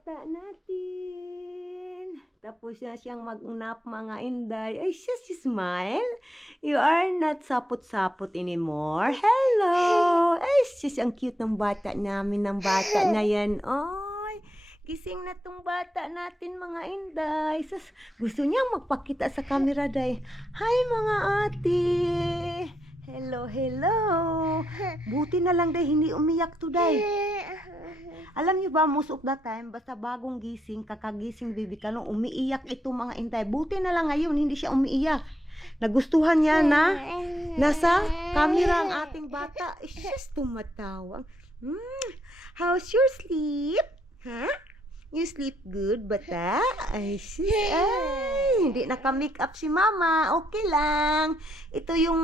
bata natin. Tapos na siyang mag-nap mga inday. Ay, she smile. You are not sapot-sapot anymore. Hello! Ay, sis, ang cute ng bata namin, ng bata na yan. Ay, gising na tong bata natin mga inday. Sus, gusto niyang magpakita sa camera, day. Hi mga ate! Hello, hello! Buti na lang, day, hindi umiyak to, day. Alam niyo ba, most of the time, basta bagong gising, kakagising baby ka, nung umiiyak ito mga inday. Buti na lang ngayon, hindi siya umiiyak. Nagustuhan niya na nasa camera ang ating bata. Just tumatawang. How's your sleep? Huh? You sleep good, bata? Ay, sis. Ay, hindi naka-makeup si mama. Okay lang. Ito yung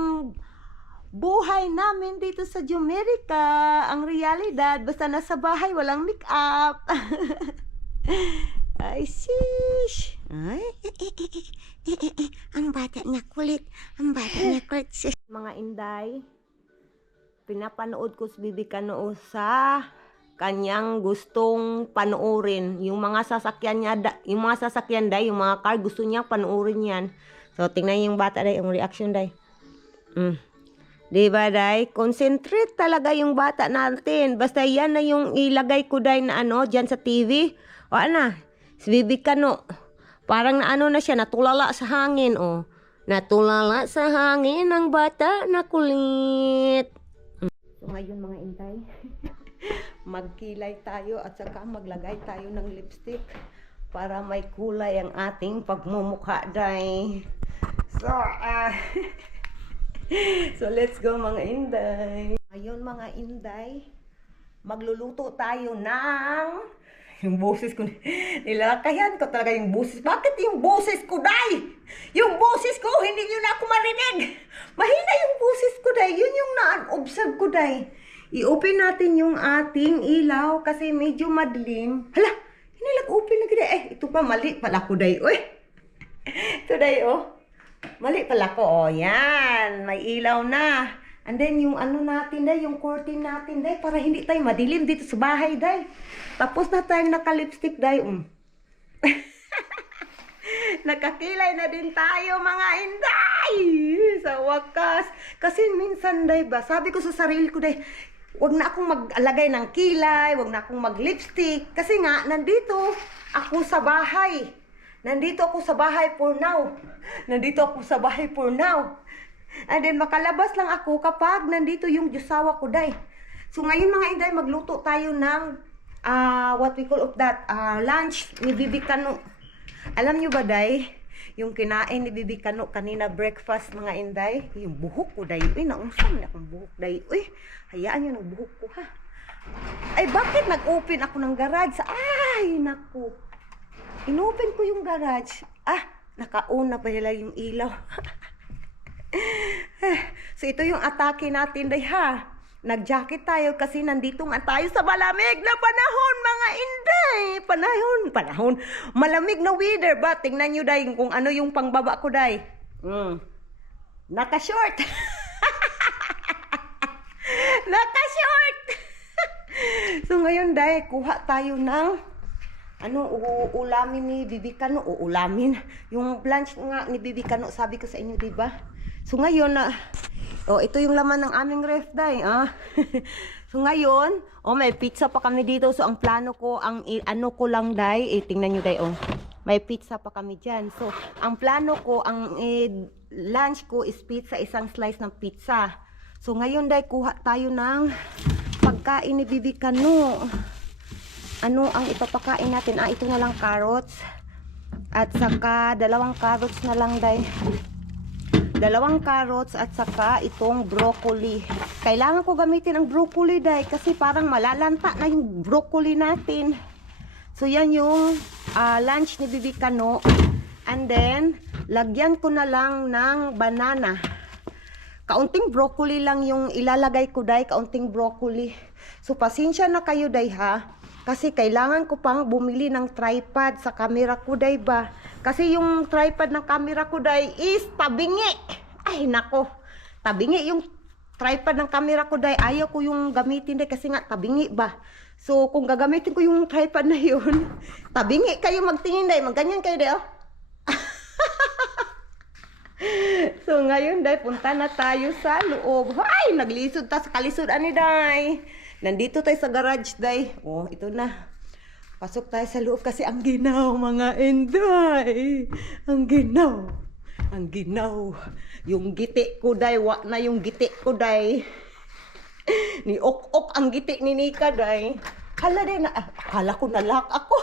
buhay namin dito sa Jumerica. Ang realidad, basta nasa bahay, walang make-up. Ay, sis. Ay, ang bata niya kulit. Ang bata niya kulit, sis. Mga inday, pinapanood ko si Bibi Kanoo sa kanyang gustong panoorin. Yung mga sasakyan niya, yung mga sasakyan, day, yung mga car, gusto niya panoorin yan. So, tingnan yung bata, day, yung reaction, day. Diba, day? Concentrate talaga yung bata natin. Basta yan na yung ilagay ko, day, na ano, dyan sa TV. O, ano, si Bibi Kanoo. Parang na ano na siya, natulala sa hangin, oh. Natulala sa hangin ang bata na kulit. So, ngayon mga intay, magkilay tayo at saka maglagay tayo ng lipstick para may kulay ang ating pagmumukha, day. So, so, let's go mga inday. Ayun mga inday, magluluto tayo ng... Yung boses ko, nilakayan ko talaga yung boses. Bakit yung boses ko, day? Yung boses ko, hindi nyo na ako marinig. Mahina yung boses ko, day. Yun yung na-observe ko, day. I-open natin yung ating ilaw kasi medyo madilim. Hala, hindi nag-open na ganda. Ito pa, mali pala ko, day. Uy, ito, day, oh. Mali pala ko, oh, yan. May ilaw na. And then, yung ano natin, day, yung curtain natin, day, para hindi tayo madilim dito sa bahay, day. Tapos na tayong naka-lipstick, day. Nakakilay na din tayo, mga inday. Sa wakas. Kasi minsan, day, ba, sabi ko sa sarili ko, day, wag na akong mag-alagay ng kilay, wag na akong mag-lipstick. Kasi nga, nandito ako sa bahay. Nandito ako sa bahay for now. Nandito ako sa bahay for now. And then, makalabas lang ako kapag nandito yung jusawa ko, day. So, ngayon mga inday, magluto tayo ng, what we call of that, lunch ni Bibi Kanoo. Alam nyo ba, day, yung kinain ni Bibi Kanoo kanina breakfast, mga inday, yung buhok ko, day. Uy, naunsan na akong buhok, day. Uy, hayaan nyo ng buhok ko, ha. Ay, bakit nag-open ako ng garage? Ay, naku. Inopen ko yung garage. Naka-on na pa nila yung ilaw. So, ito yung atake natin, day, ha. Nag-jacket tayo kasi nandito nga tayo sa malamig na panahon, mga inday. Panahon. Malamig na weather ba? Tingnan nyo, day, kung ano yung pangbaba ko, day. Naka-short. Naka-short. So, ngayon, day, kuha tayo ng uulamin ni Bibi Kanoo. Uulamin. Yung lunch nga ni Bibi Kanoo, sabi ko sa inyo, diba? So, ngayon, ito yung laman ng aming ref, day. So, ngayon, may pizza pa kami dito. So, ang plano ko, ano ko lang, day, tingnan nyo, day, may pizza pa kami dyan. So, ang plano ko, ang lunch ko is pizza, isang slice ng pizza. So, ngayon, day, kuha tayo ng pagkain ni Bibi Kanoo. Ano ang ipapakain natin? Ito na lang carrots. At saka, 2 carrots na lang, day. 2 carrots at saka itong broccoli. Kailangan ko gamitin ang broccoli, day, kasi parang malalanta na yung broccoli natin. So, yan yung lunch ni Bibi Kanoo. And then, lagyan ko na lang ng banana. Kaunting broccoli lang yung ilalagay ko, day. Kaunting broccoli. So, pasensya na kayo, day, ha. Kasi kailangan ko pang bumili ng tripod sa camera ko, day, ba? Kasi yung tripod ng camera ko, day, is tabingi. Ay, nako. Tabingi yung tripod ng camera ko, day. Ayaw ko yung gamitin, day, kasi nga tabingi ba? So, kung gagamitin ko yung tripod na yun, tabingi kayo magtingin day, magganyan kayo day, oh. So, ngayon day, punta na tayo sa loob. Ay, naglisod ta sa kalisod, ani day. Nandito tayo sa garage day. Oh, ito na. Pasok tayo sa loob kasi ang ginaw, mga inday. Ang ginaw. Ang ginaw. Yung giti ko day, wa na yung giti ko day. Ni ok-ok ang giti ni Nika day. Hala day na, akala ko nalak ako.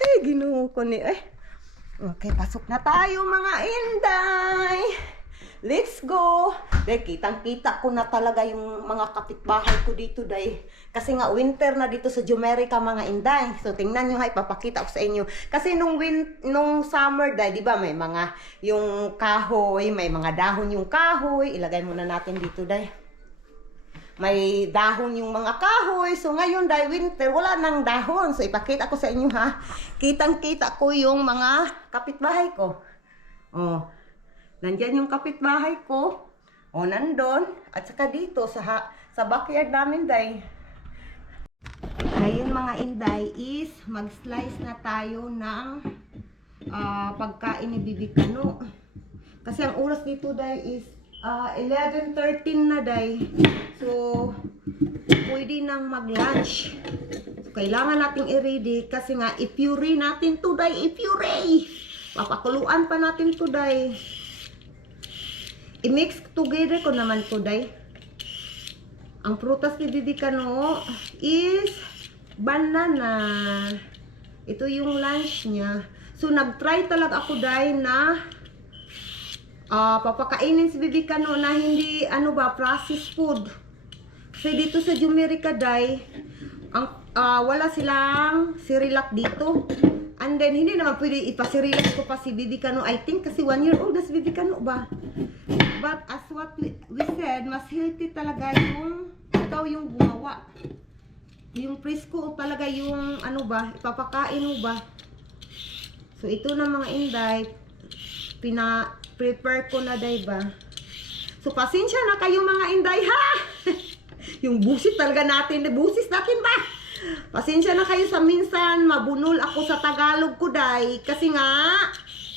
Eh, ginuho ko ni, Okay, pasok na tayo mga inday. Let's go. Day, kitang-kita ko na talaga yung mga kapitbahay ko dito day. Kasi nga winter na dito sa Jumerica mga inday. So tingnan nyo hay, papakita ko sa inyo. Kasi nung summer day, di ba may mga yung kahoy, may mga dahon yung kahoy. Ilagay muna natin dito day. May dahon yung mga kahoy. So ngayon dahil winter, wala nang dahon. So ipakita ko sa inyo ha. Kitang-kita ko yung mga kapitbahay ko. Oh. Nandyan yung kapitbahay ko. Oh, nandun. At saka dito sa backyard namin day. Ngayon mga inday is mag-slice na tayo ng pagkain ni Bibi Kano. Kasi ang oras dito day is 11:13 na day. So, pwede nang mag-lunch. So, kailangan nating i-ready kasi nga i-puree natin today. I-puree! Papakuluan pa natin today. I-mix together ko naman today. Ang prutas ni Bibi Kano is banana. Ito yung lunch niya. So, nag-try talaga ako day na papakainin si Bibi Kano na hindi processed food. Kasi dito sa Jumerica day, wala silang Cerelac dito. And then hindi naman pwede ipasirilac ko pa si Bibi Kano. I think kasi 1 year old na si Bibi Kano ba. But as what we said, mas healthy talaga yung ikaw yung gumawa. Yung preschool talaga yung ipapakain mo ba. So ito na mga inday, prepare ko na day ba. So pasensya na kayo mga inday ha. Yung busis talaga natin, busis natin ba. Pasensya na kayo sa minsan mabunol ako sa Tagalog ko day. Kasi nga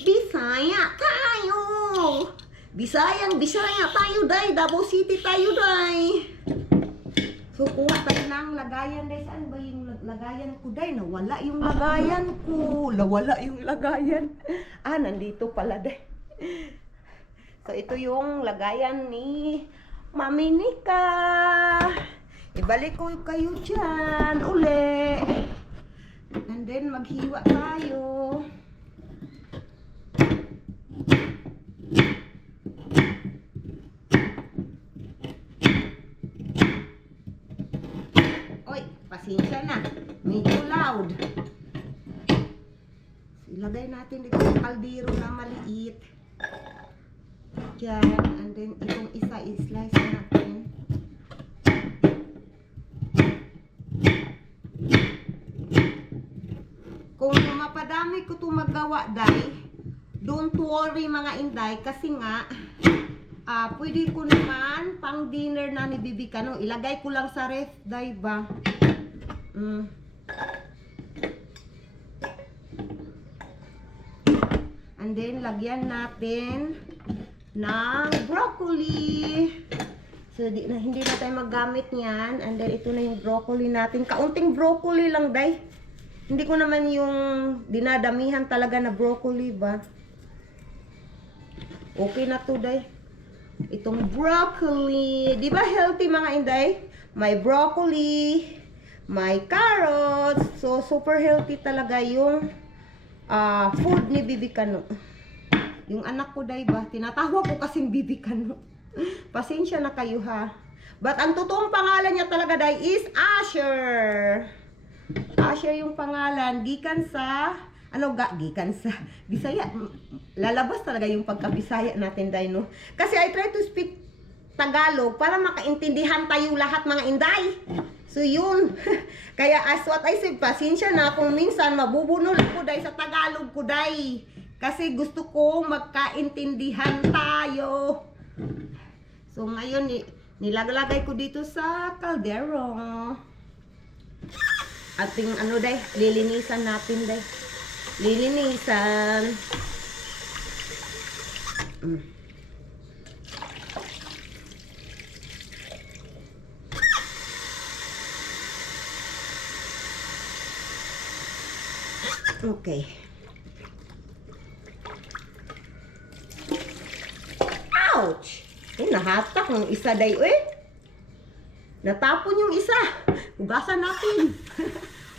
Bisaya tayo. Bisaya tayo day. Davao City tayo day. So kuha tayo ng lagayan day. Saan ba yung lagayan ko day? Nawala yung lagayan ko. Nawala yung lagayan. Nandito pala day. So ito yung lagayan ni Mami Nika. Ibalik ko kayo dyan uli. And then maghiwa tayo. Oy, pasensya na. Medyo loud. Ilagay natin dito sa kaldero na maliit. Diyan. And then itong isa i-slice natin. Kung mapadami ko itong magawa day, don't worry mga inday. Kasi nga, pwede ko naman pang dinner na ni Bibi Kano. Ilagay ko lang sa ref day ba. And then, lagyan natin ng broccoli. So, hindi na tayo maggamit yan. And then, ito na yung broccoli natin. Kaunting broccoli lang, day. Hindi ko naman yung dinadamihan talaga na broccoli ba. Okay na to, day. Itong broccoli. Di ba healthy, mga inday? May broccoli. May carrots. So, super healthy talaga yung food ni Bibi Kano. Yung anak ko day ba, tinatawag ko kasing Bibi Kano. Pasensya na kayo ha. But ang totoong pangalan niya talaga day is Asher. Asher yung pangalan. Gikan sa, gikan sa Bisaya. Lalabas talaga yung pagka-Bisaya natin day no. Kasi I try to speak Tagalog para makaintindihan tayo lahat mga inday. So yun. Kaya as what I said, pasensya na kung minsan mabubunol ko day sa Tagalog ko day. Kasi gusto ko magkaintindihan tayo. So ngayon nilagay ko dito sa kaldero. ating ano day, lilinisan natin day. Lilinisan. Okay. Ouch! Nahatak ng isa day, natapon yung isa. Hugasan natin.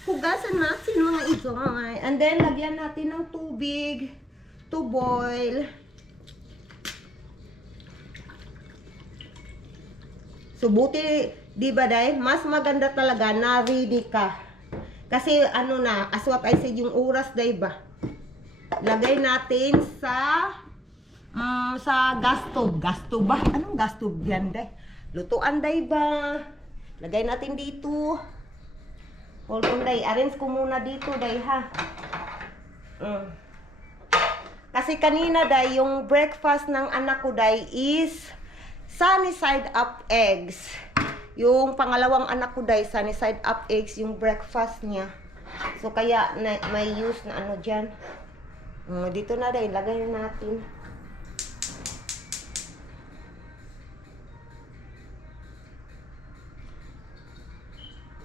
Hugasan natin mga idoy. And then, lagyan natin ng tubig to boil. So, buti, di ba day? Mas maganda talaga na ready ka. Kasi, ano na, as what I said, yung oras day ba? Lagay natin sa gas stove. Gas stove ba? Anong gas stove yan day? Lutuan day ba? Lagay natin dito. Hold on day. Arrange ko muna dito day ha. Kasi kanina day, yung breakfast ng anak ko day is sunny side up eggs. Yung pangalawang anak ko day, sunny side up eggs yung breakfast niya. So kaya may use na ano dyan. Dito na day, lagay natin.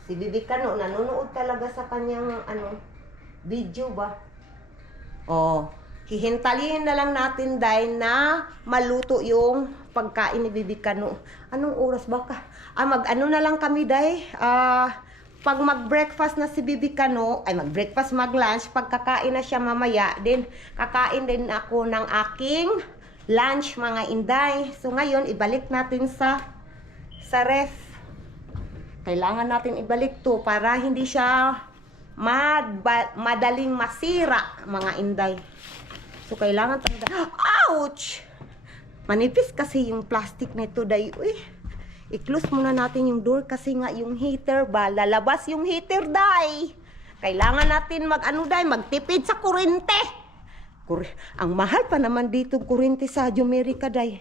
Si Bibi Kano, nanonood talaga sa kanyang video ba? Hihintalin na lang natin dahil na maluto yung pagkain ni Bibi Kano. Anong oras ba ka? Mag-ano na lang kami dahil, pag mag-breakfast na si Bibi Kano, mag-breakfast, mag-lunch, pagkakain na siya mamaya, din kakain din ako ng aking lunch mga inday. So ngayon, ibalik natin sa ref. Kailangan natin ibalik to para hindi siya madaling masira, mga inday. So, kailangan tayo... Ouch! Manipis kasi yung plastic nito, day. I-close muna natin yung door kasi nga yung heater ba? Lalabas yung heater, day. Kailangan natin magtipid sa kuryente. Ang mahal pa naman dito kuryente sa Jumerica, day.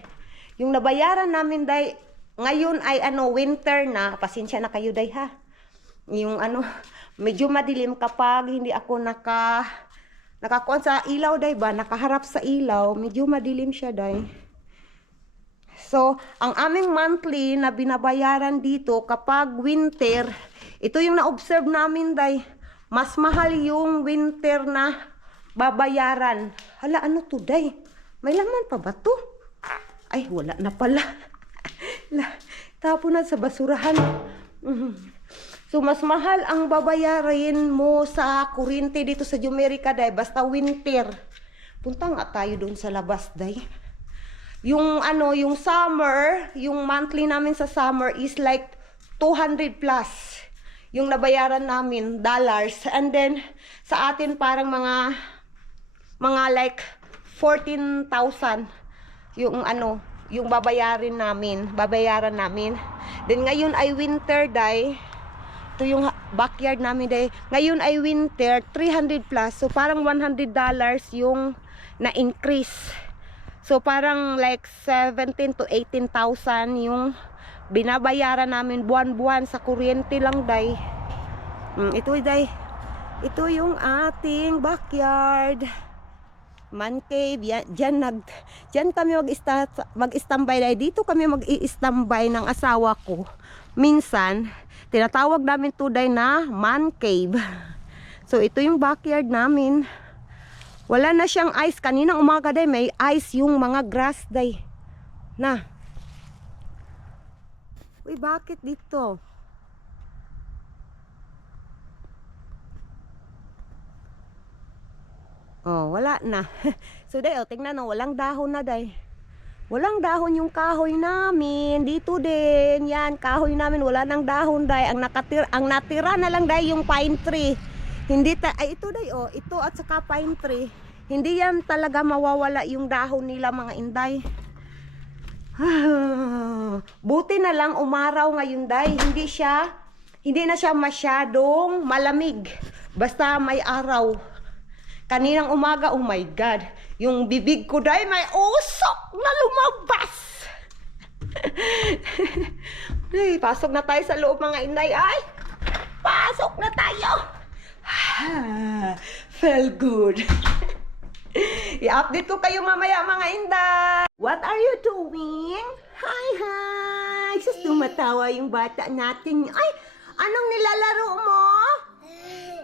Yung nabayaran namin, day, ngayon ay winter na, pasensya na kayo day ha. Yung medyo madilim kapag hindi ako nakakuan sa ilaw day ba, nakaharap sa ilaw, medyo madilim siya day. So, ang aming monthly na binabayaran dito kapag winter, ito yung na-observe namin day, mas mahal yung winter na babayaran. Hala, ano to day? May laman pa ba to? Ay, wala na pala. Tapo na sa basurahan. So mas mahal ang babayarin mo sa kuryente dito sa Jumerica day basta winter. Punta nga tayo doon sa labas day. Yung yung summer, yung monthly namin sa summer is like 200 plus. Yung nabayaran namin dollars, and then sa atin parang mga like 14,000 yung babayaran namin. Then ngayon ay winter day. Ito yung backyard namin day. Ngayon ay winter, 300 plus. So parang $100 yung na-increase. So parang like 17 to 18,000 yung binabayaran namin buwan-buwan sa kuryente lang day. Ito day. Ito yung ating backyard. Man cave, dyan kami mag-standby dahil dito kami mag-i-standby ng asawa ko. Minsan, tinatawag namin today na man cave. So, ito yung backyard namin. Wala na siyang ice. Kaninang umaga day, may ice yung mga grass day. Uy, bakit dito? Wala na. So, day, tingnan walang dahon na, day. Walang dahon yung kahoy namin. Dito din, yan, kahoy namin, wala nang dahon, day. Ang natira na lang, day, yung pine tree. Ito, day, ito at saka pine tree. Hindi yan talaga mawawala yung dahon nila, mga inday. Buti na lang umaraw ngayon, day. Hindi na siya masyadong malamig. Basta may araw. Kaninang umaga, oh my God, yung bibig ko day may usok na lumabas. Ay, pasok na tayo sa loob mga inday. Ay, pasok na tayo. Felt good. I-update ko kayo mamaya mga inday. What are you doing? Hi! Sus, tumatawa yung bata natin. Ay, anong nilalaro mo?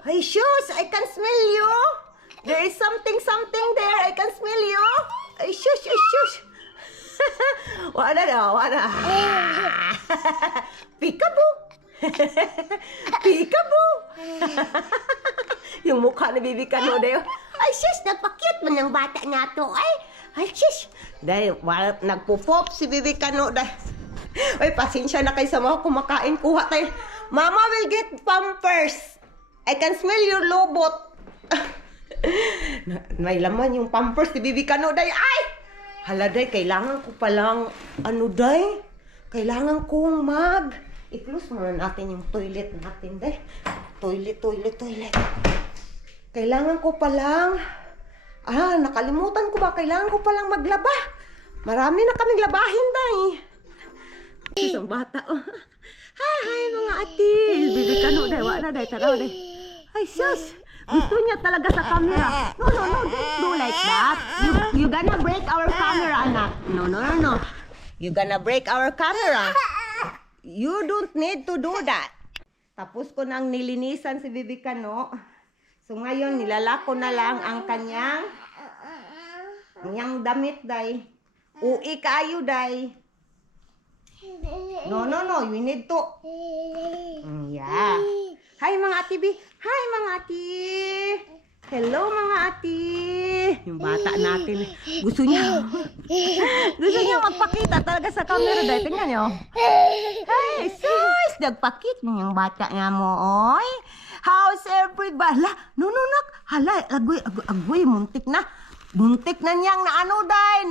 Ay, sus, I can smell you. There is something there. I can smell you. Ay, sus. Wala na. Peekaboo. Peekaboo. Yung mukha ni Bibi Kano dayo. Ay, sus, nagpa-cute man ng bata na to. Ay, sus. Dahil, nagpo-pop si Bibi Kano. Ay, pasensya na kayo sa mga kumakain. Kuha tayo. Mama will get pampers. I can smell your lobot. May laman yung pampers ni Bibi Kano, day. Ay! Hala, day, kailangan ko palang, day? Kailangan kong i-close muna natin yung toilet natin, day. Toilet. Kailangan ko palang, nakalimutan ko ba? Kailangan ko palang maglaba. Marami na kaming labahin, day. Isang bata, Hi, mga ati. Bibi Kano, day. Wala, day. Taraw, day. Ay, sus. Gusto niya talaga sa camera. No, don't do like that. You gonna break our camera, anak. No. You gonna break our camera. You don't need to do that. Tapos ko nang nilinisan si Bibi Kano. So ngayon, nilalako na lang ang kanyang damit, day. Ui kayo, day. No. We need to. Yeah. Hi, mga ati, Bi. Hi, mga ati. Hello, mga ati. Yung bata natin. Gusto niya magpakita talaga sa camera, day. Tingnan niyo. Hey, sus. Nagpakit mo yung bata nga mo, oy. How's everybody? No. Hala, agoy, muntik na. Buntik na niyang day,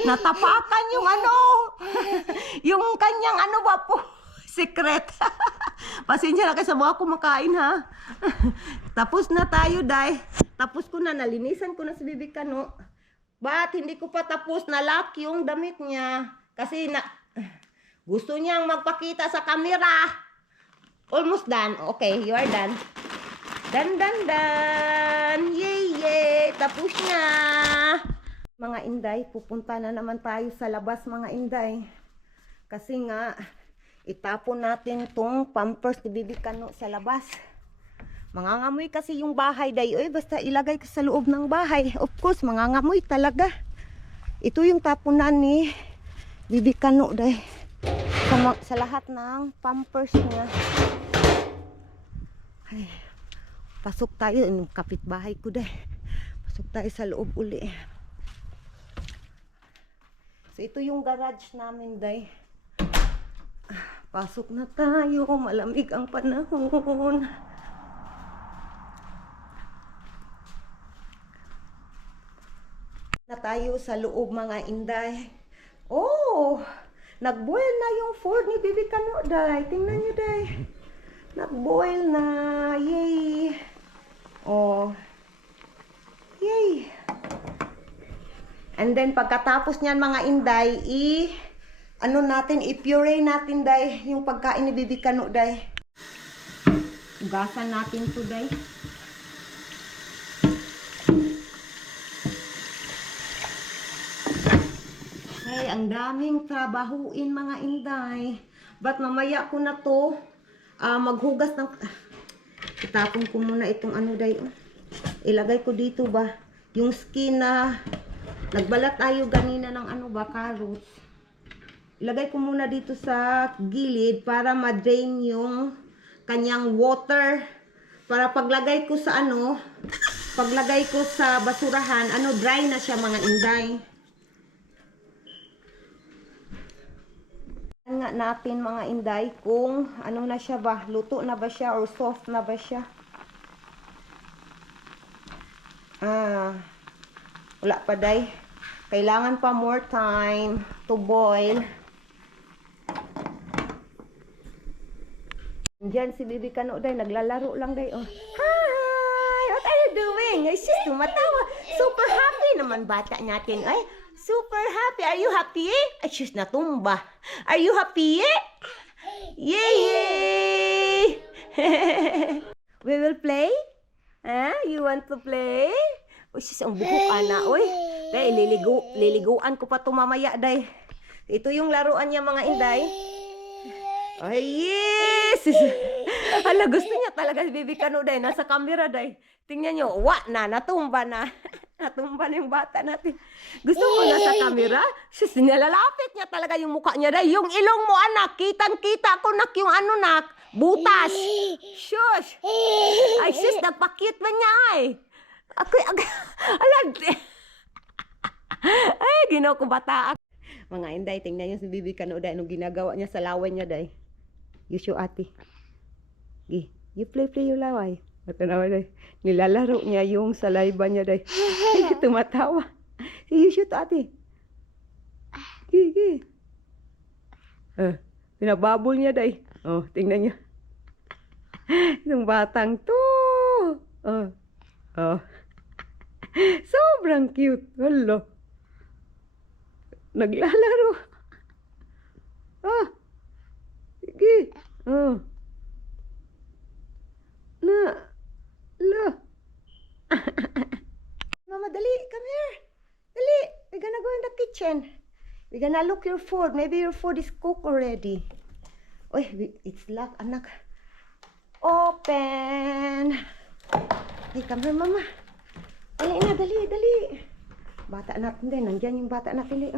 natapakan yung yung kanyang ba po, secret. Pasensya na kayo sa mga kumakain, ha. Tapos na tayo, day. Tapos ko na, nalinisan ko na si Bibi Kano. But hindi ko pa tapos na lock yung damit niya. Kasi gusto niyang magpakita sa camera. Almost done. Okay, you are done. Done. Yay. Tapos na. Mga inday, pupunta na naman tayo sa labas, mga inday. Kasi nga, itapon natin tong pampers ni Bibi Kano sa labas. Mangangamoy kasi yung bahay, day. Oy, basta ilagay ko sa loob ng bahay. Of course, mangangamoy talaga. Ito yung tapunan ni Bibi Kano, day. Sa lahat ng pampers niya. Ay. Pasok tayo, kapitbahay ko day. Pasok tayo sa loob uli. So ito yung garage namin day. Pasok na tayo, malamig ang panahon. Na tayo sa loob, mga inday. Oh, nagboil na yung food ni Bibi Kano day. Tingnan nyo day. Nagboil na. Yay. Oh. Yay. And then pagkatapos niyan, mga inday, i-puree natin, day, yung pagkain ni Bibi Kano, day. Ugasan natin to, day. Ay, ang daming trabahuin, mga inday. But mamaya ko na to maghugas ng itapon ko muna itong day. Ilagay ko dito ba yung skin na nagbalat tayo ganina ng carrots. Ilagay ko muna dito sa gilid para ma-drain yung kanyang water, para paglagay ko sa basurahan, dry na siya, mga inday. Nga natin, mga inday, kung na siya ba, luto na ba siya or soft na ba siya. Wala pa, day. Kailangan pa more time to boil. Diyan si Bibi Kano, day, naglalaro lang, day. Oh. Hi! What are you doing? Ay, sis, tumatawa. Super happy naman bata natin. Ay, super happy. Are you happy? Ay, sis, natumba. Are you happy? Yay! want to play? Uy, sis, ang buhok, ana. Uy, day, liliguan ko pa to mamaya, day. Ito yung laruan niya, mga inday. Ay, yes! Hala, gusto niya talaga si Bibi Kano, day. Nasa camera, day. Tingnan nyo, natumba na. Natumba na yung bata natin. Gusto mo nasa camera? Sis, nilalapit niya talaga yung mukha niya, day. Yung ilong mo, anak, kitang-kita ko, nak, yung ano, nak, butas. Shush! Ay, sis, napakit ba niya, ay? Alag. Ay, ginaw ko bata. Mga inday, tingnan niyo si Bibi Kano, day. Anong ginagawa niya sa laway niya, day. You show ate. You play yung laway. Ito naman, day. Nilalaro niya yung salayba niya, day. Tumatawa. You show to ate. Gi. Pinababol niya, day. Oh, tingnan niyo. Yung batang to. Oh. Sobrang cute. Hello. Naglalaro. Sige. Mama, dali. Come here. Dali. We're gonna go in the kitchen. We're gonna look your food. Maybe your food is cooked already. Uy, it's locked, anak. Open. Hey, come here, mama. Dali na, dali. Bata natin din. Nandiyan yung bata natin din.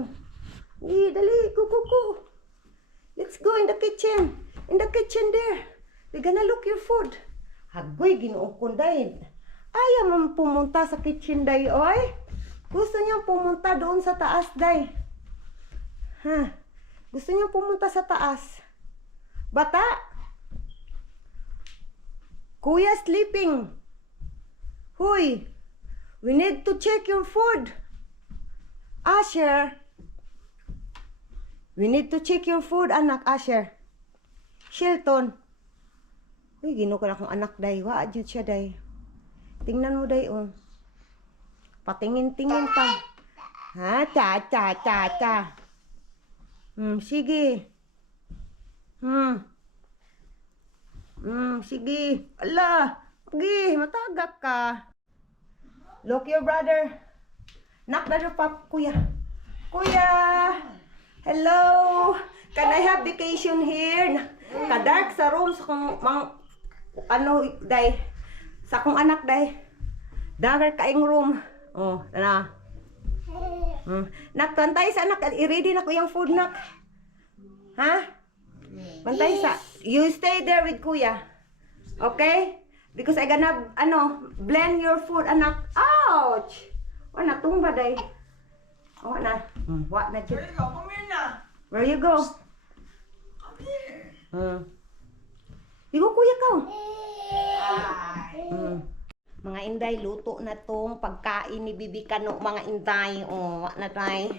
Dali. Go. Let's go in the kitchen. In the kitchen there. We're gonna look your food. Hagoy, ginoong ko, day. Ayaw mo pumunta sa kitchen, day, oy. Gusto niyang pumunta doon sa taas, day. Gusto niyang pumunta sa taas. Bata? Kuya sleeping. Huy, we need to check your food. Asher. We need to check your food, anak, Asher. Shelton. Uy, gino ko na akong anak, day. Wa, jud siya, day. Tingnan mo, day, oh. Patingin-tingin pa. Cha. Sige. Sige. Ala, sige, matagak ka. Look your brother. Knock the door, pap, kuya. Kuya. Hello. Can I have vacation here? Kadark sa room sa kong day. Sa akong anak, day. Dagar kaing room. Oh, na. Nak, bantay sa anak. I-ready na ko yung food, nak. Ha? Bantay sa. You stay there with kuya. Okay? Because I gonna, blend your food, anak. Ouch! Wala, tumba, day. Oh, na. What na, dyan? Where you go? Come here na. Where you go? Come here. Igo, kuya ka. Ay. Mga inday, luto na tong pagkain ni Bibi Kano, mga inday. Oh, na, day.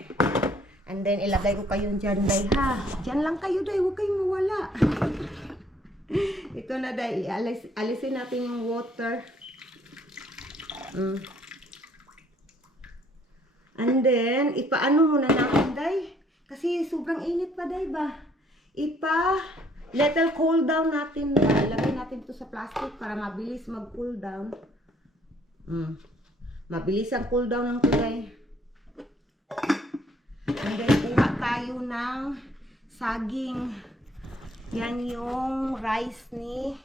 And then, ilagay ko kayo dyan, day, ha? Dyan lang kayo, day. Huwag kayong mawala. Ito na, day. Alisin natin yung water. And then, ipaano muna natin, day. Kasi sobrang init pa, day, ba? Little cool down natin, day. Ilagay natin ito sa plastic para mabilis mag-cool down. Mabilis ang cool down ng kulay. And then, kuha tayo ng saging. Yan yung rice ni...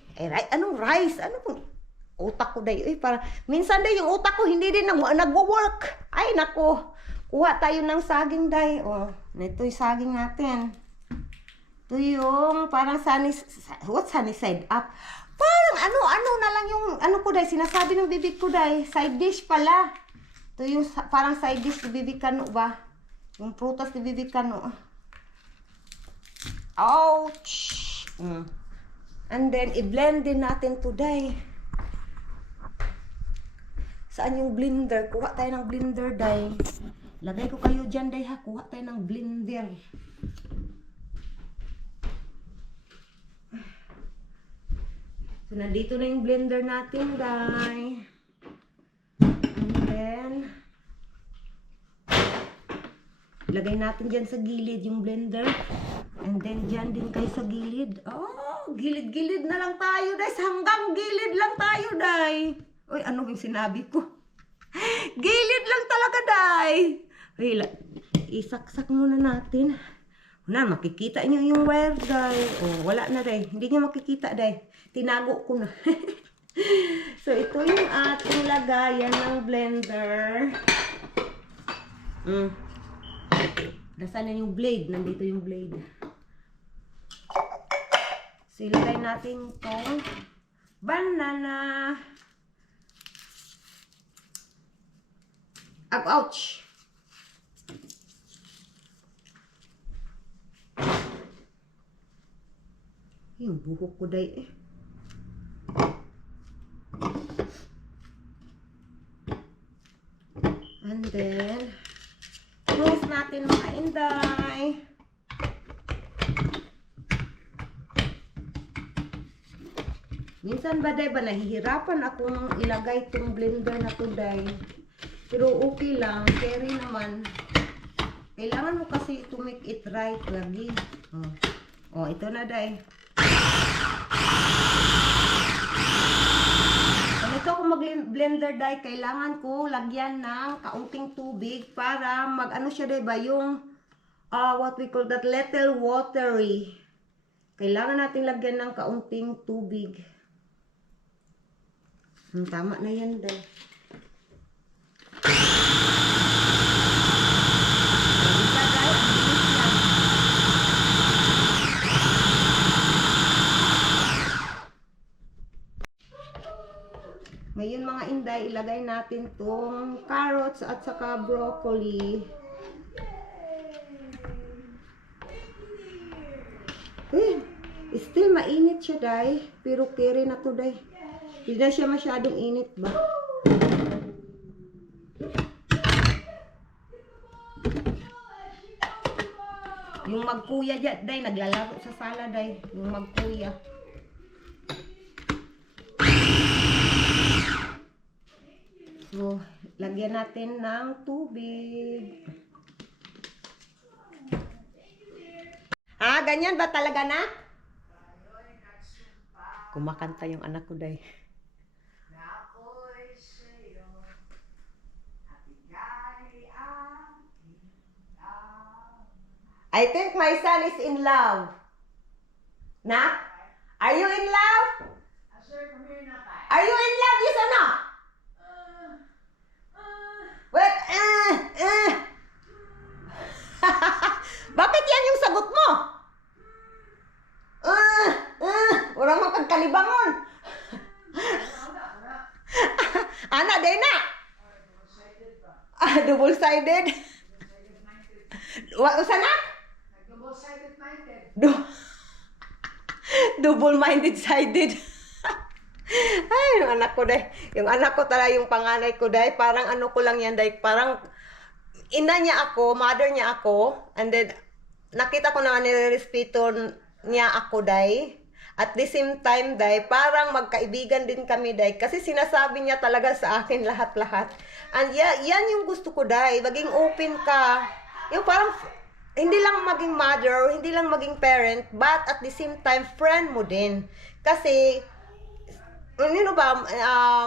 anong rice? Ano pong utak ko, day? Minsan, day, yung utak ko hindi din nagwo-work. Ay, nako. Kuha tayo ng saging, day. Oh, ito yung saging natin. Ito yung parang sunny side up? Parang ano na lang yung ko, day. Sinasabi ng bibig ko, day. Side dish pala. Ito yung parang side dish ni Bibi Kano ba? Yung prutas ni Bibi Kano. Ouch! And then, i-blend din natin today. Saan yung blender? Kuha tayo ng blender, day. Lagay ko kayo dyan, day, ha? Kuha tayo ng blender. So, nandito na yung blender natin, day. And then, lagay natin dyan sa gilid yung blender. And then, dyan din kayo sa gilid. Oh, gilid-gilid na lang tayo, day. Hanggang gilid lang tayo, day. Uy, ano yung sinabi ko? Gilid lang talaga, day. Uy, isaksak muna natin. Na, makikita nyo yung wire, day. Oh, wala na, day. Hindi nyo makikita, day. Tinago ko na. So, ito yung ating lagayan ng blender. Nasaan na yung blade? Nandito yung blade. So, ilagay natin itong banana. Ouch! Yung buhok ko day eh. And then, close natin mga inday. Minsan ba day ba nahihirapan akong ilagay itong blender na to day. Pero okay lang, carry naman. Kailangan mo kasi to make it right lagi. Oh, ito na day. Ganito ako mag-blender day, kailangan ko lagyan ng kaunting tubig para mag-ano siya day ba yung what we call that little watery. Kailangan natin lagyan ng kaunting tubig. Tama na yan day. Ngayon mga inday, ilagay natin tong carrots at saka broccoli. Still mainit siya day, pero carry na to day. Hindi na siya masyadong init ba? Yung magkuya dyan day, naglalaro sa sala day. Yung magkuya. So, lagyan natin ng tubig. Ganyan ba talaga na? Kumakanta yung anak ko, day. I think my son is in love. Na? Are you in love? Are you in love, yes or no? Wait, Bakit yan yung sagot mo? Walang mapagkalibangon. Ana, day na. Double-sided. Usa na? Double-sided minded. Double-minded sided. Ay, yung anak ko day. Yung anak ko talaga, yung panganay ko day. Parang ano ko lang yan day. Parang ina niya ako, mother niya ako. And then, nakita ko na nirespeto niya ako day. At the same time day, parang magkaibigan din kami day. Kasi sinasabi niya talaga sa akin lahat-lahat. And yan yung gusto ko day. Maging open ka. Yung parang, hindi lang maging mother, hindi lang maging parent, but at the same time, friend mo din. Kasi, ano ba,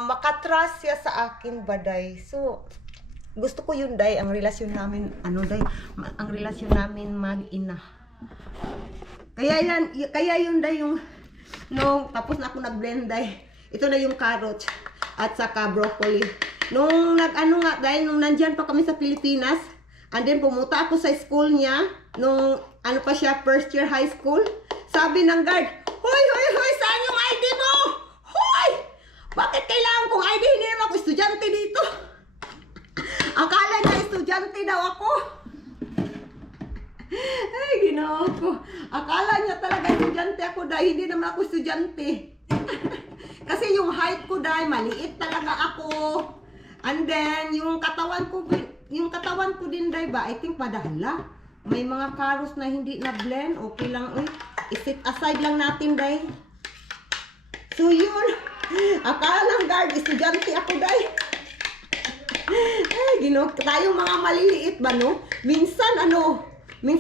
makatrust siya sa akin ba, day? So, gusto ko yun, day, ang relasyon namin, ang relasyon namin mag-ina. Kaya yun, day, yung, tapos na ako nag-blend, day. Ito na yung carrot at saka broccoli. Nung day, nung nandyan pa kami sa Pilipinas, and then pumunta ako sa school niya, nung pa siya, first year high school. Sabi ng guard, hoy, saan yung ID mo? Hoy! Bakit kailangan kong ID? Hindi naman ako estudyante dito. Akala niya estudyante daw ako. Ay, Ginoo ko. Akala niya talaga estudyante ako dahil hindi naman ako estudyante. Kasi yung height ko dahil maliit talaga ako. And then, yung katawan ko din dahil ba, I think padala. May mga carrots na hindi na blend. Okay lang, i-set aside lang natin dahil. So yun, akala ng guard, estudyante ako dahil. Ay, Ginoo, tayong mga maliliit ba, no? Minsan ano yung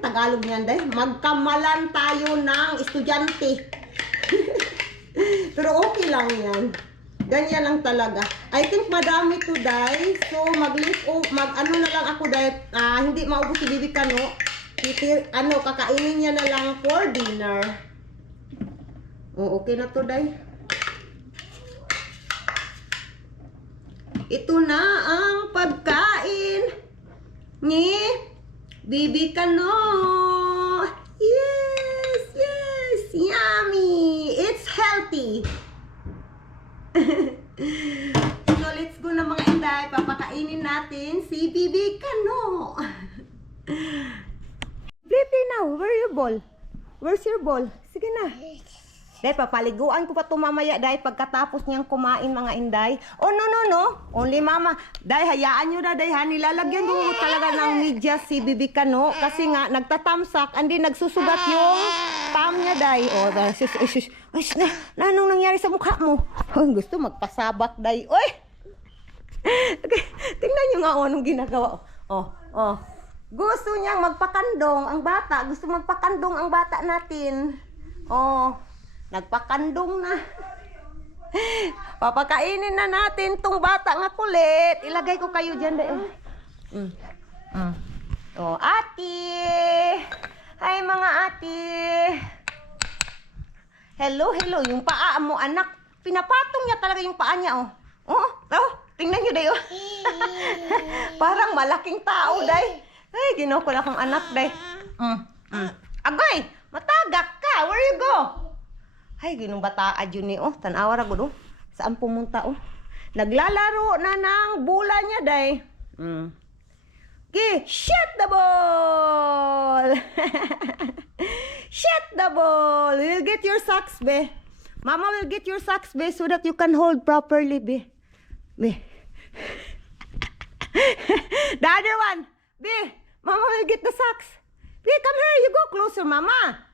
Tagalog niyan, day? Magkamalan tayo ng estudyante. Pero okay lang yan. Ganyan lang talaga. I think madami to, Day. So, ano na lang ako, Day. Hindi maubos si Bibi Kano. Kakainin niya na lang for dinner. Oh, okay na to, Day. Ito na ang pagkain ni Bibi Kano. Yes, yes, yummy. It's healthy. So, let's go na mga inday. Papakainin natin si Bibi Kano. Flippy now. Where your ball? Where's your ball? Sige na. Day, papaliguan ko pa ito mamaya, Day, pagkatapos niyang kumain, mga inday. Oh, no. Only mama. Day, hayaan nyo na, Day, ha. Nilalagyan ko talaga ng medyas si Bibi Kano. Kasi nga, nagtatamsak, andi nagsusugat yung palm niya, Day. Oh, anong nangyari sa mukha mo? Oh, gusto magpasabak, Day. Oy! Okay, tingnan nyo nga, anong ginagawa. Oh. Gusto niyang magpakandong ang bata. Gusto magpakandong ang bata natin. Oh. Nagpakandong na. Papakainin na natin tong bata nga kulit. Ilagay ko kayo dyan, Day. Oh, ate. Hi, mga ate. Hello. Yung paa mo, anak. Pinapatong niya talaga yung paa niya, oh. Oh, tingnan nyo, Day, oh. Parang malaking tao, Day. Ay, ginaw ko na kong anak, Day. Agoy, matagak ka. Where you go? Ay, ginong bata yun eh, oh. Tanawa ra gud, oh. Saan pumunta, oh? Naglalaro na ng bola niya, Day. Okay, shoot the ball! Shoot the ball! We'll get your socks, be. Mama will get your socks, be, so that you can hold properly, be. Be. The other one, be. Mama will get the socks. Be, come here, you go closer, Mama.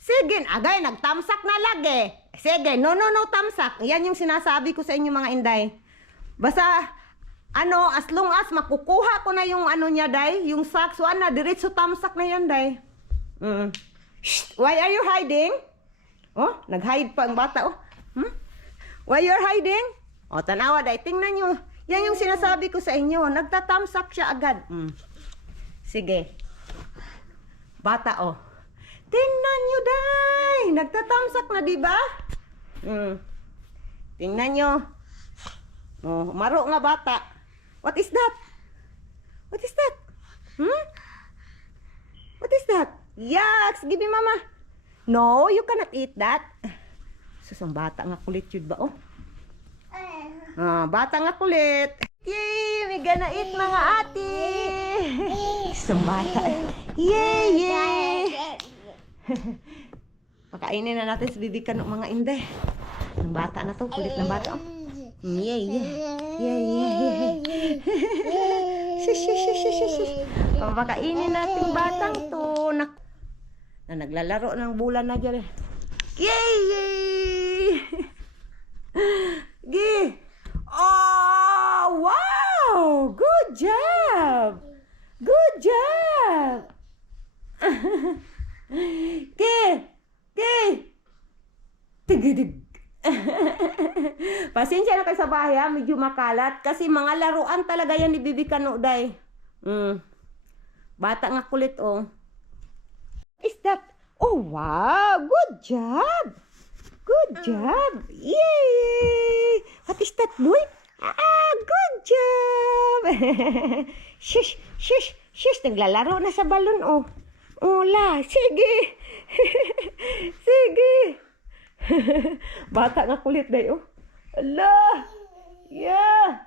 Sige, agay, nagtamsak na lagi. Sige, no, tamsak. Yan yung sinasabi ko sa inyo, mga inday. Basta, as long as makukuha ko na yung niya, Day, yung socks, diretso tamsak na yan, Day. Shh, why are you hiding? Oh, nag-hide pa ang bata, oh. Why you're hiding? Oh, tanawa, Day, tingnan nyo. Yan yung sinasabi ko sa inyo. Nagtatamsak siya agad. Sige. Bata, oh. Tingnan nyo, Day! Nagtatamsak na, di ba? Tingnan nyo. Oh, maro nga bata. What is that? What is that? What is that? Yucks! Give me, Mama. No, you cannot eat that. Susang bata nga kulit yun ba, oh? Bata nga kulit. Yay! We gonna eat, mga ate! Susang bata. Yay! Pakainin na natin si Bibi Kano, mga inday. Ang bata na to, kulit ng bata. Yay. Pakainin natin batang to na naglalaro ng bulan na dyan. Yay! Oh, wow! Good job! Tigidig. Pasensya na kayo sa bahay, ha? Medyo makalat kasi mga laruan talaga yan ni Bibi Kano, Day. Bata nga kulit, oh. Is that? Oh, wow! Good job! Yay! What is that, boy? Good job! Shush! Naglalaro na sa balon, oh. Ola, sige! Bata nga kulit, Day, oh. Ala! Yeah!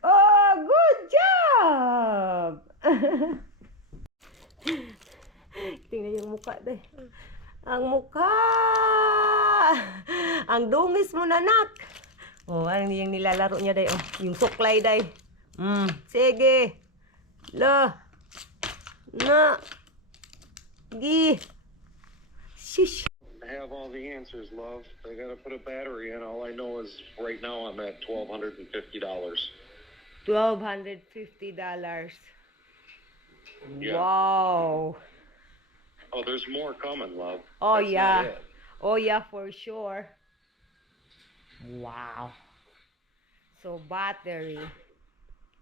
Oh, good job! Tingnan yung mukha, Day. Ang mukha! Ang dungis mo, nanak! Oh, ano yung nilalaro niya, Day, oh. Yung suklay, Day. Sige! La! Na! Gi! Shish! I have all the answers, love. I gotta put a battery in. All I know is right now I'm at $1,250. $1,250. Yeah. Wow! Oh, there's more coming, love. Oh, That's yeah. not it. Oh yeah, for sure. Wow. So battery.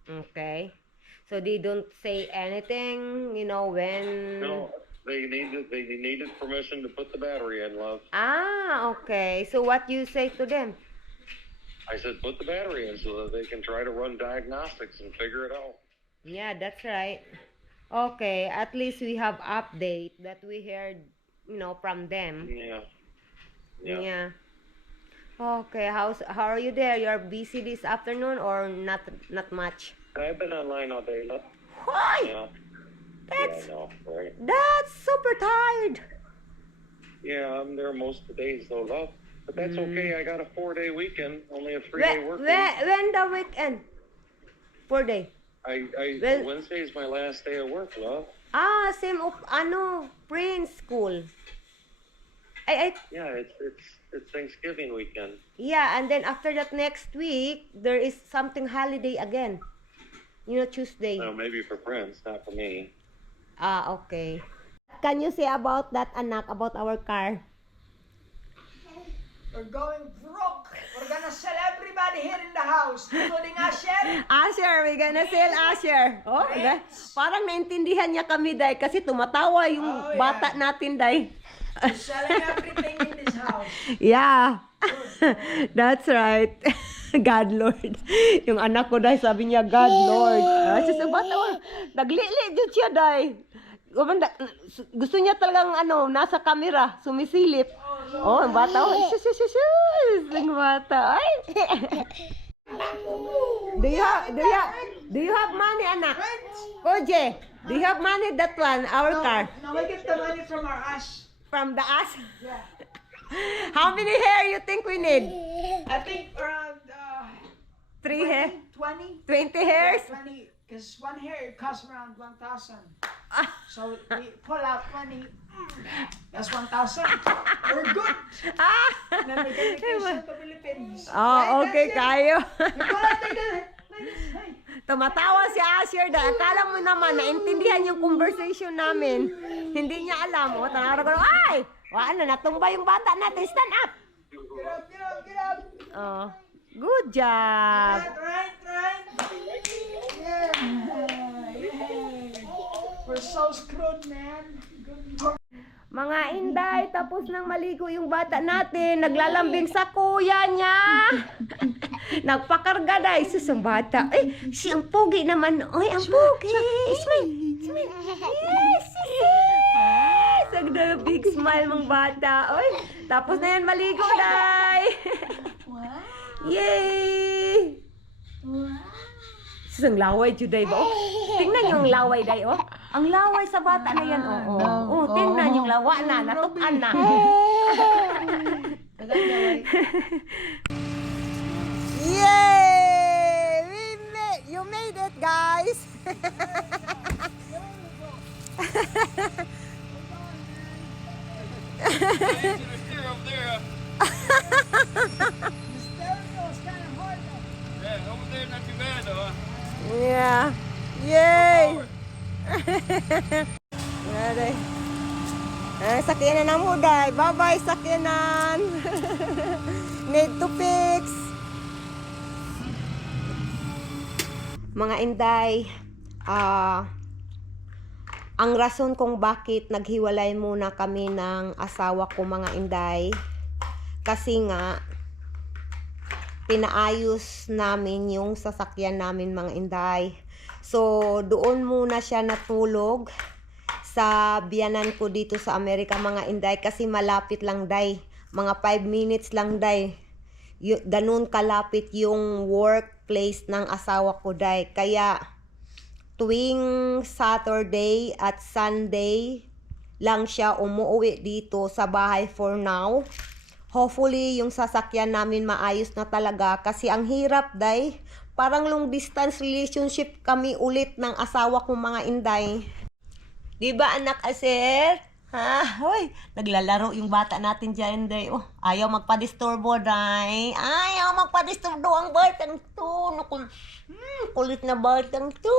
Okay. So they don't say anything, when. No, they needed permission to put the battery in, love. Ah, okay. So what you say to them? I said put the battery in so that they can try to run diagnostics and figure it out. Yeah, that's right. Okay, at least we have update that we heard, from them. Yeah. Yeah. Okay, how are you there? You're busy this afternoon or not much? I've been online all day, love. Why? Yeah. That's Yeah, I know, right? that's super tired. Yeah, I'm there most of the days though, love. But that's okay. I got a 4-day weekend, only a 3-day work week. When the weekend? 4 day. Well- Wednesday is my last day of work, love. Ah, same of Prince school. I Yeah, it's Thanksgiving weekend. Yeah, and then after that next week there is something holiday again. Tuesday. No, maybe for Prince, not for me. Ah, okay. Can you say about that, anak, about our car? We're going broke. We're gonna sell everybody here in the house, including Asher. Asher, we're gonna sell Asher. Oh, parang naintindihan niya kami, Day, kasi tumatawa yung Oh, yeah. bata natin, Day. We're selling everything in this house. Yeah. That's right. God Lord. Yung anak ko, Day, sabi niya, God Lord. Siya sa bata, naglili dyan siya, Day. Gusto niya talagang nasa camera, sumisilip. Oh, ang bata. Oh, ang bata. Ay. Do you have money, anak? Koje, do you have money that one, our car? No, we get the money from our ash. From the ass? Yeah. How many hair you think we need? I think around 3 hair? 20. 20 hairs? 20, because one hair costs around 1,000. So we pull out 20. That's 1,000. We're good. Ah! And then we can vacation to Philippines. Oh, okay, kayo. You gotta take it like this. Hey. Tumatawa si Asher dahil akala mo naman naintindihan yung conversation namin. Hindi niya alam. O, tanara ko, ay! Wala, natumba yung bata natin. Stand up! Get up, get up, get up. Oh, good job! Right. Yeah. We're so screwed, man. Good. Mga Inday, tapos nang maligo yung bata natin. Naglalambing sa kuya niya. Nagpakarga dahil ang bata. Ay, ang pogi naman. Ay, ang pogi. Smile. Yes, yes. Ang big smile mong bata. Ay, tapos na yan maligo, day. Yay! Ang laway, Juday ba? Oh, tingnan yung laway, day, oh. Ang laway sa bata na yan, oh. Oh, tingnan yung lawa na, natukan na. Yay! You made it, guys! Yeah. Yay! Ready. Sakyanan na mo, day. Bye-bye, sakyanan. Need to fix. Mga Inday, ang rason kung bakit naghiwalay muna kami ng asawa ko, mga Inday, kasi nga, pinaayos namin yung sasakyan namin, mga Inday. So, doon muna siya natulog sa biyanan ko dito sa Amerika, mga Inday, kasi malapit lang, day. Mga 5 minutes lang, day. Ganun kalapit yung workplace ng asawa ko, day. Kaya, tuwing Saturday at Sunday lang siya umuwi dito sa bahay for now. Hopefully, yung sasakyan namin maayos na talaga kasi ang hirap, day. Parang long distance relationship kami ulit ng asawa kong, mga Inday. Diba, anak Aser? Ha? Hoy, naglalaro yung bata natin dyan, day. Oh, ayaw magpa-disturbo, day. Ayaw magpa-disturbo ang batang to. Kulit na batang to.